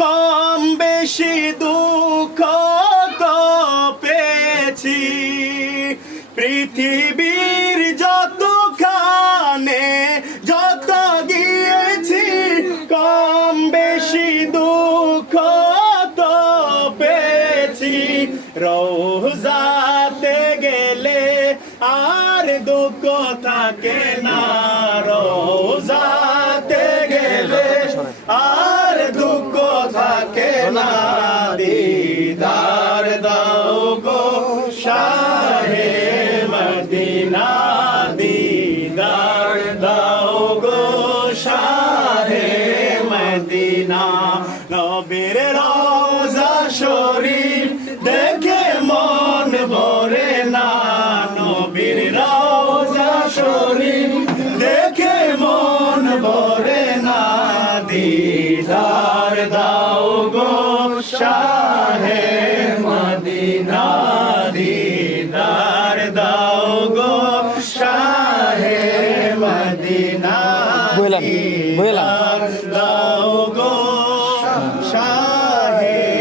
কম বেশি দুঃখ তো পেয়েছি, পৃথিবীর যতখানে যত গিয়েছি, কম বেশি দুঃখ তো পেয়েছি। রোজাতে গেলে আর দুঃখ থাকে না, রোজাতে গেলে আর দুঃখ থাকে না। দিদার দাও গো শাহে মদিনা, দিদার দাও গো শাহে মদিনা। নবীর রওজা শরীফ দেখে মন ভরে না, নবীর রওজা শরীফ দেখে মন ভরে না। দিদার দাও গো শাহে মদিনা, দিদার দাও গো শাহে মদিনা, দিদার দাও গো শাহে